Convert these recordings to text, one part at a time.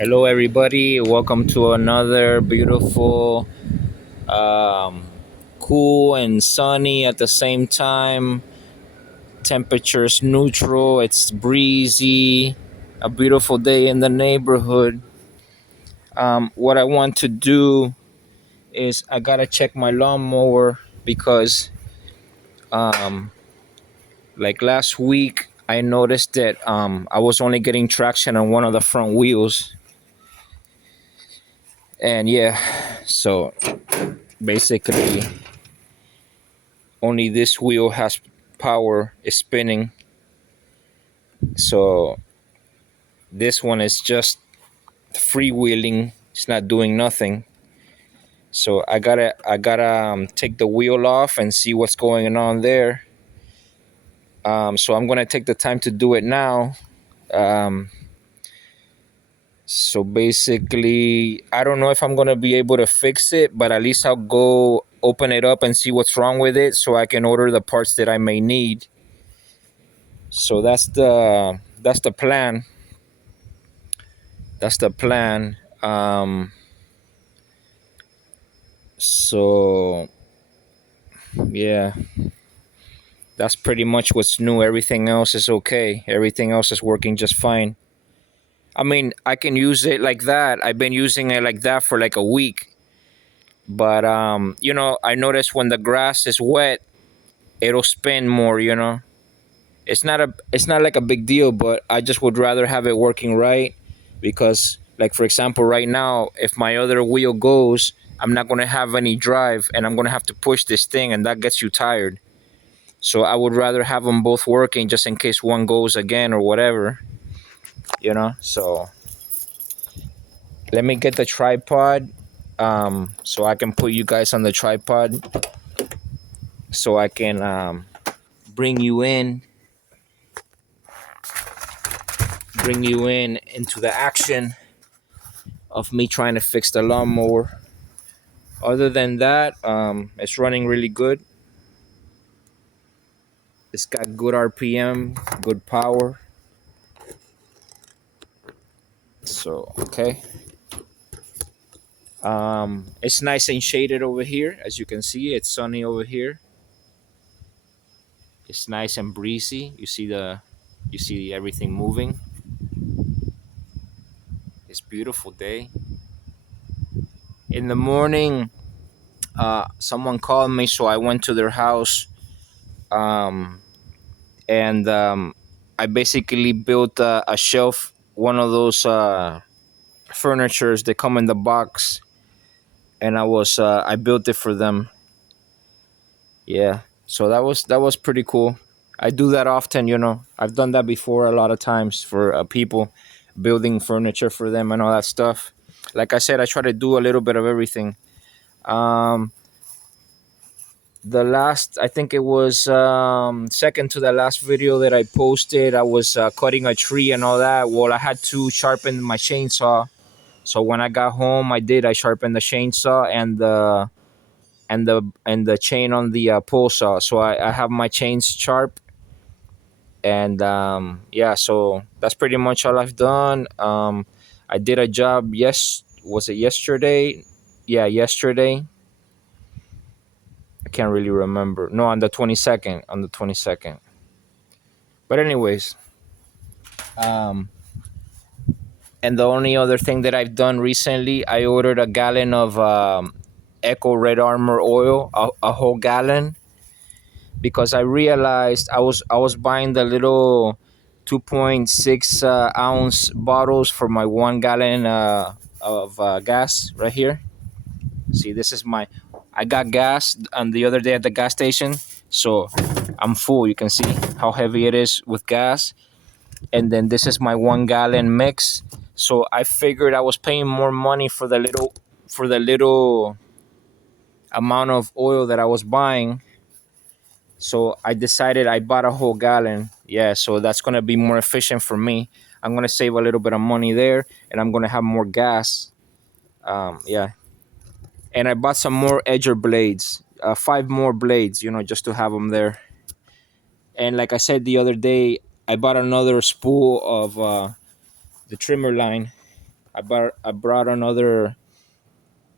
Hello, everybody. Welcome to another beautiful, um, cool and sunny at the same time. Temperature's neutral. It's breezy. A beautiful day in the neighborhood. What I want to do is I gotta check my lawnmower because, um, like last week, I noticed that I was only getting traction on one of the front wheels, and yeah, so basically only this wheel has power, is spinning. So this one is just freewheeling. It's not doing nothing. So I gotta take the wheel off and see what's going on there. So I'm gonna take the time to do it now. Um, so basically, I don't know if I'm gonna be able to fix it, but at least I'll go open it up and see what's wrong with it, so I can order the parts that I may need. So that's the plan. That's the plan. So yeah, that's pretty much what's new. Everything else is okay. Everything else is working just fine. I mean, I can use it like that. I've been using it like that for like a week. But I noticed when the grass is wet, it'll spin more, It's not like a big deal, but I just would rather have it working right because, like, for example, right now, if my other wheel goes, I'm not going to have any drive and I'm going to have to push this thing, and that gets you tired. So I would rather have them both working just in case one goes again or whatever. So let me get the tripod, so I can put you guys on the tripod so I can bring you in into the action of me trying to fix the lawnmower. Other than that, it's running really good. It's got good RPM, good power. So okay. It's nice and shaded over here. As you can see, it's sunny over here. It's nice and breezy. You see everything moving. It's a beautiful day. In the morning, someone called me, so I went to their house. Um, and I basically built a shelf, one of those furnitures that come in the box, and I built it for them. Yeah, so that was pretty cool. I do that often. I've done that before a lot of times for people, building furniture for them and all that stuff. Like I said, I try to do a little bit of everything. Um, the last, I think it was second to the last video that I posted, I was cutting a tree and all that. Well, I had to sharpen my chainsaw. So when I got home, I sharpened the chainsaw and the chain on the pull saw. So I have my chains sharp, and yeah. So that's pretty much all I've done. I did a job. Yes, was it yesterday? Yeah, yesterday. I can't really remember. No, on the 22nd. On the 22nd. But anyways, um, and the only other thing that I've done recently, I ordered a gallon of Echo Red Armor oil, a whole gallon, because I realized I was buying the little 2.6 ounce bottles for my 1 gallon of gas right here. See, this is I got gas on the other day at the gas station, so I'm full. You can see how heavy it is with gas. And then this is my 1 gallon mix. So I figured I was paying more money for the little amount of oil that I was buying. So I decided I bought a whole gallon. Yeah, so that's gonna be more efficient for me. I'm gonna save a little bit of money there, and I'm gonna have more gas. Yeah, and I bought some more edger blades, 5 more blades, just to have them there. And like I said the other day, I bought another spool of the trimmer line. I brought another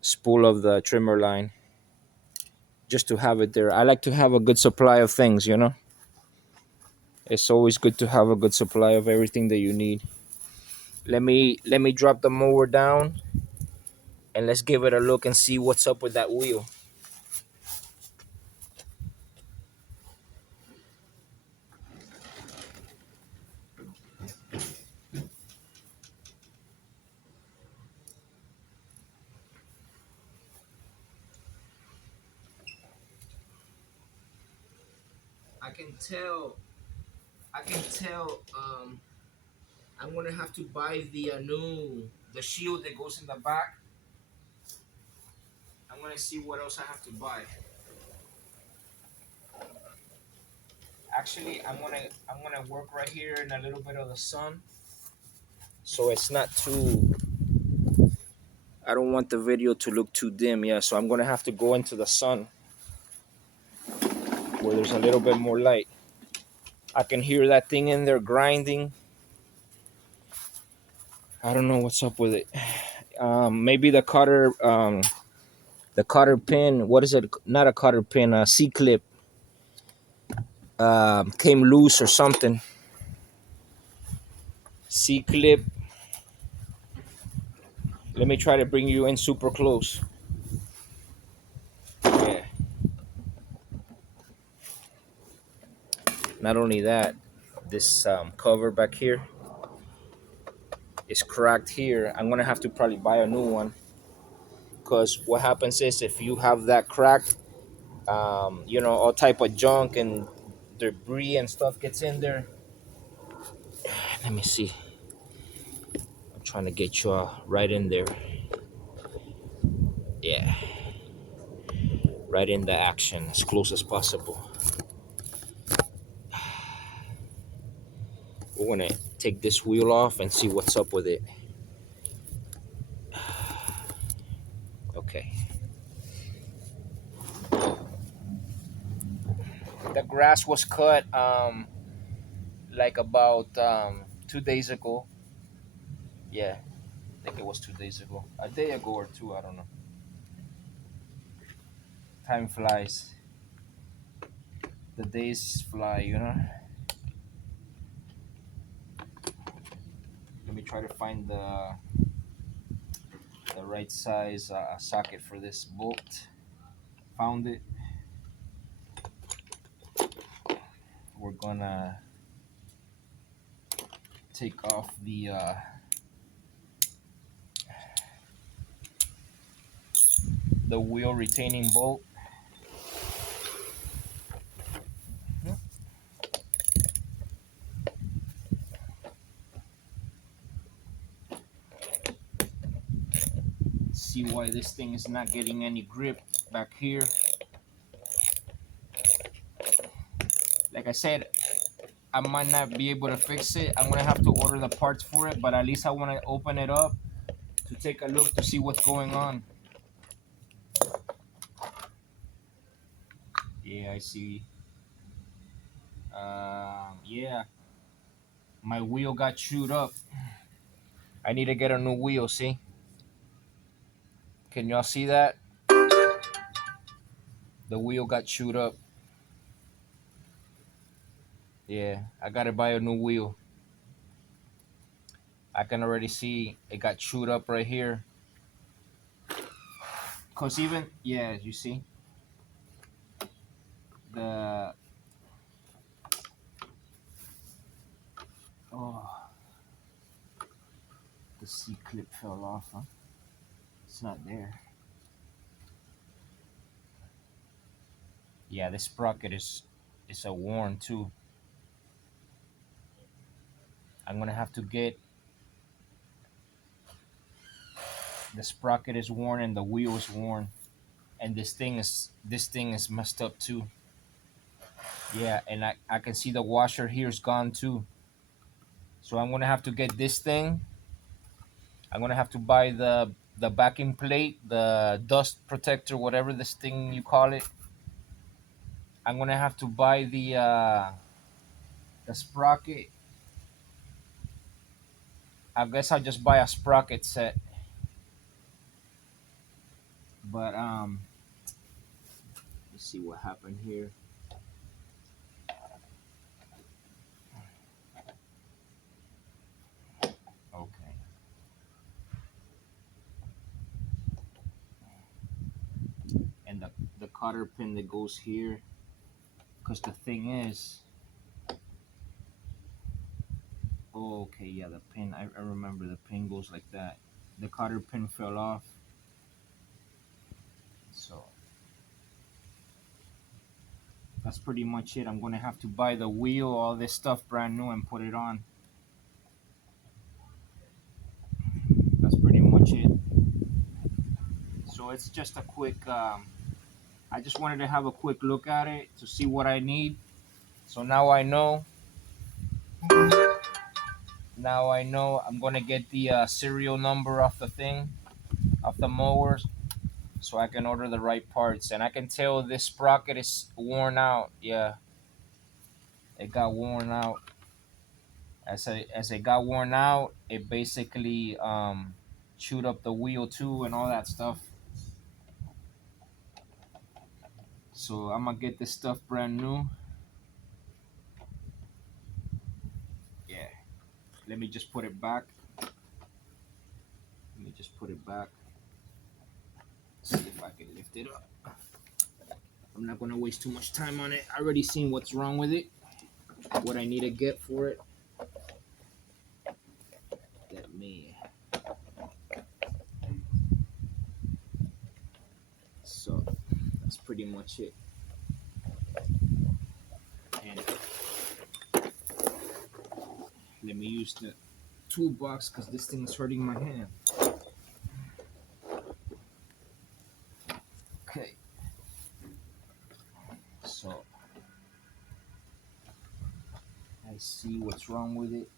spool of the trimmer line just to have it there. I like to have a good supply of things, you know. It's always good to have a good supply of everything that you need. Let me drop the mower down and let's give it a look and see what's up with that wheel. I can tell. I can tell. I'm gonna have to buy the shield that goes in the back. I'm gonna see what else I have to buy. Actually, I'm gonna work right here in a little bit of the sun, so it's not too. I don't want the video to look too dim. Yeah, so I'm gonna have to go into the sun where there's a little bit more light. I can hear that thing in there grinding. I don't know what's up with it. Maybe the cutter pin. What is it? Not a cutter pin. A C clip came loose or something. C clip. Let me try to bring you in super close. Yeah. Not only that, this cover back here is cracked here. I'm gonna have to probably buy a new one because what happens is if you have that cracked, all type of junk and debris and stuff gets in there. Let me see. I'm trying to get you right in there. Yeah, right in the action as close as possible. We're gonna take this wheel off and see what's up with it. Okay. The grass was cut like about 2 days ago. Yeah, I think it was 2 days ago. A day ago or two, I don't know. Time flies. The days fly, you know. Let me try to find the right size socket for this bolt. Found it. We're gonna take off the wheel retaining bolt. See why this thing is not getting any grip back here. Like I said, I might not be able to fix it. I'm gonna have to order the parts for it, but at least I want to open it up to take a look to see what's going on. Yeah, I see. Yeah, my wheel got chewed up. I need to get a new wheel. See? Can y'all see that? The wheel got chewed up. Yeah, I gotta buy a new wheel. I can already see it got chewed up right here. Cause even yeah, you see the oh the C clip fell off. Huh? It's not there. Yeah, this sprocket is a worn too. I'm gonna have to get the sprocket is worn and the wheel is worn, and this thing is messed up too. Yeah, and I can see the washer here is gone too. So I'm gonna have to get this thing. I'm gonna have to buy the backing plate, the dust protector, whatever this thing you call it. I'm gonna have to buy the sprocket. I guess I'll just buy a sprocket set. But let's see what happened here. Okay. And the cotter pin that goes here, because the thing is, oh, okay, yeah, the pin. I remember the pin goes like that. The cotter pin fell off, so that's pretty much it. I'm gonna have to buy the wheel, all this stuff brand new, and put it on. That's pretty much it. So it's just a quick. I just wanted to have a quick look at it to see what I need. So now I know. Now I know I'm gonna get the serial number off the thing, off the mowers, so I can order the right parts. And I can tell this sprocket is worn out. Yeah, it got worn out. As it got worn out, it basically chewed up the wheel too and all that stuff. So I'm gonna get this stuff brand new. Yeah. Let me just put it back. Let me just put it back. See if I can lift it up. I'm not gonna waste too much time on it. I already seen what's wrong with it. What I need to get for it. Let me. So that's pretty much it. And let me use the toolbox because this thing is hurting my hand. Okay. So I see what's wrong with it.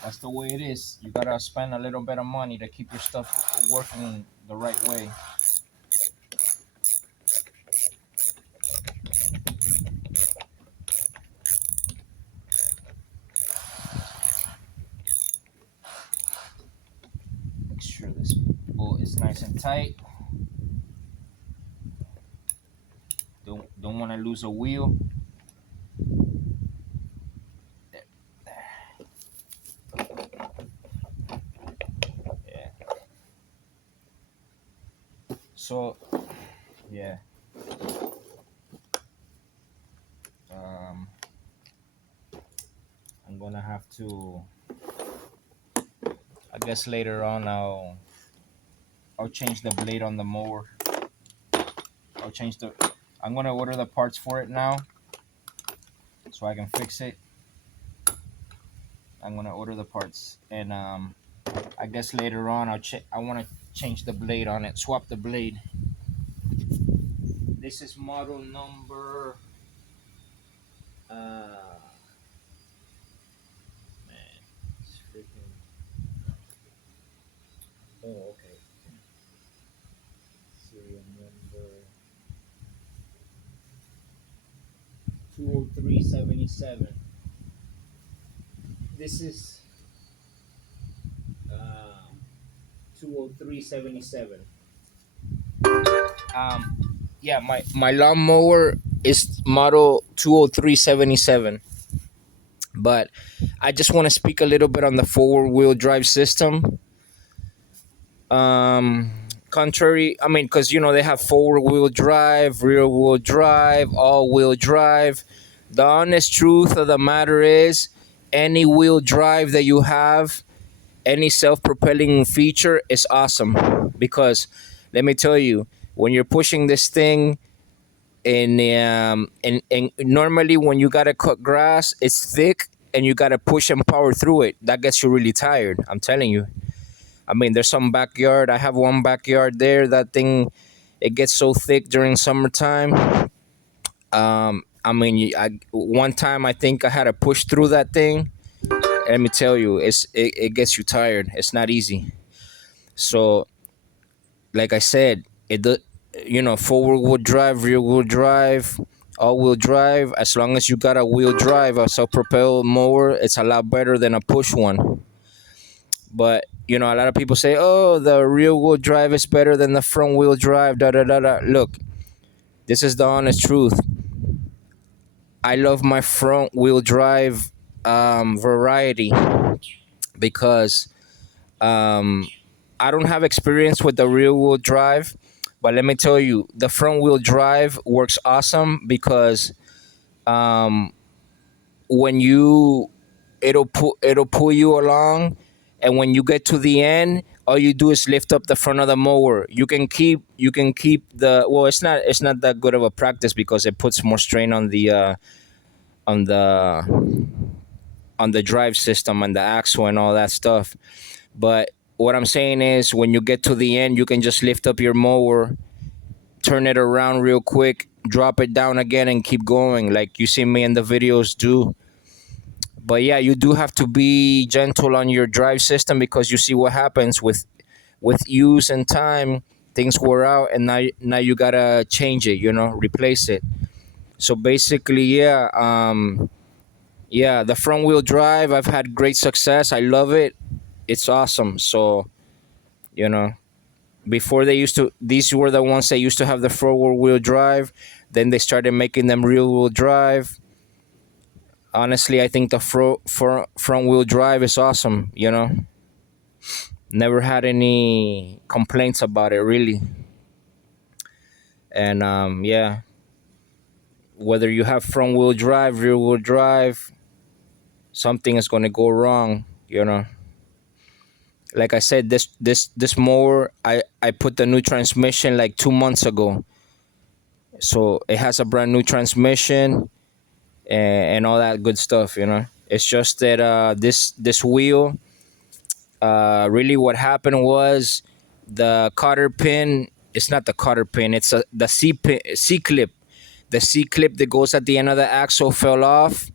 That's the way it is. You gotta spend a little bit of money to keep your stuff working the right way. Make sure this bolt is nice and tight. Don't want to lose a wheel. Yeah. So yeah. Um, I'm gonna have to. I guess later on I'll change the blade on the mower. I'll change the. I'm gonna order the parts for it now, so I can fix it. I'm gonna order the parts, and I guess later on I want to change the blade on it, swap the blade. This is model number. Man, it's freaking. Oh, okay. Serial number 20377. This is 20377. Yeah, my lawnmower is model 20377. But I just want to speak a little bit on the forward wheel drive system. Um, Contrary, I mean, because they have forward wheel drive, rear wheel drive, all wheel drive. The honest truth of the matter is, any wheel drive that you have, any self-propelling feature is awesome, because let me tell you, when you're pushing this thing and normally when you gotta cut grass, it's thick and you gotta push and power through it. That gets you really tired. I'm telling you. I mean, there's some backyard. I have one backyard there. That thing, it gets so thick during summertime. I mean, one time I think I had to push through that thing. Let me tell you, it gets you tired. It's not easy. So, like I said, forward wheel drive, rear wheel drive, all wheel drive. As long as you got a wheel drive, a self propelled mower, it's a lot better than a push one. But a lot of people say, "Oh, the rear wheel drive is better than the front wheel drive." Da da da da. Look, this is the honest truth. I love my front wheel drive variety because um, I don't have experience with the rear wheel drive, but let me tell you, the front wheel drive works awesome because um, when you it'll pull you along, and when you get to the end, all you do is lift up the front of the mower. You can keep the well. It's not that good of a practice because it puts more strain on the on the drive system and the axle and all that stuff. But what I'm saying is, when you get to the end, you can just lift up your mower, turn it around real quick, drop it down again, and keep going, like you see me in the videos do. But yeah, you do have to be gentle on your drive system because you see what happens with use and time. Things wear out, and now you gotta change it. Replace it. So basically, yeah, the front wheel drive, I've had great success. I love it. It's awesome. So you know, before these were the ones that used to have the forward wheel drive. Then they started making them rear wheel drive. Honestly, I think the front wheel drive is awesome. Never had any complaints about it really. And yeah, whether you have front wheel drive, rear wheel drive, something is going to go wrong. Like I said, this mower, I put the new transmission like 2 months ago, so it has a brand new transmission and all that good stuff. It's just that this wheel, really what happened was the cotter pin. It's not the cotter pin. It's the C clip. The C clip that goes at the end of the axle fell off,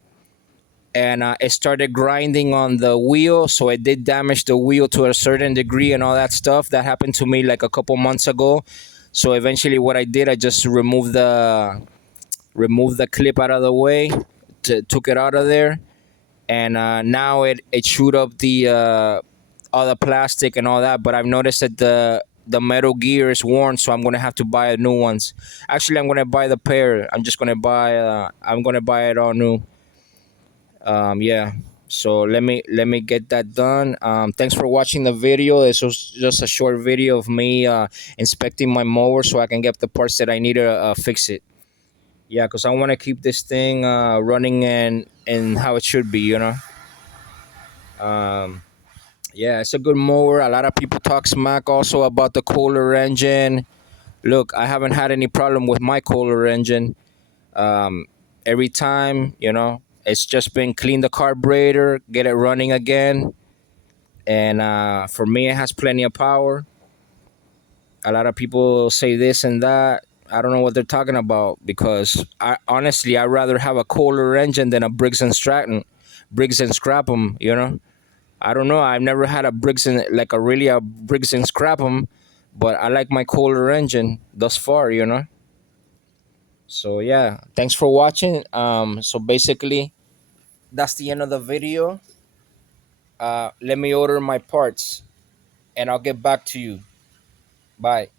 and it started grinding on the wheel, so it did damage the wheel to a certain degree and all that stuff. That happened to me like a couple months ago. So eventually, what I did, I just removed the clip out of the way, took it out of there, and now it chewed up the all the plastic and all that. But I've noticed that the metal gear is worn, so I'm gonna have to buy new ones. Actually, I'm gonna buy the pair. I'm gonna buy it all new. Yeah. So let me get that done. Thanks for watching the video. This was just a short video of me inspecting my mower so I can get the parts that I need to fix it. Yeah, because I want to keep this thing running and how it should be. Um, yeah, it's a good mower. A lot of people talk smack also about the Kohler engine. Look, I haven't had any problem with my Kohler engine. Um, every time, it's just been clean the carburetor, get it running again, and for me, it has plenty of power. A lot of people say this and that. I don't know what they're talking about because I'd rather have a Kohler engine than a Briggs and Scrap'em. I don't know. I've never had a Briggs and like a really a Briggs and Scrap'em, but I like my Kohler engine thus far. So yeah, thanks for watching. So basically, that's the end of the video. Let me order my parts, and I'll get back to you. Bye.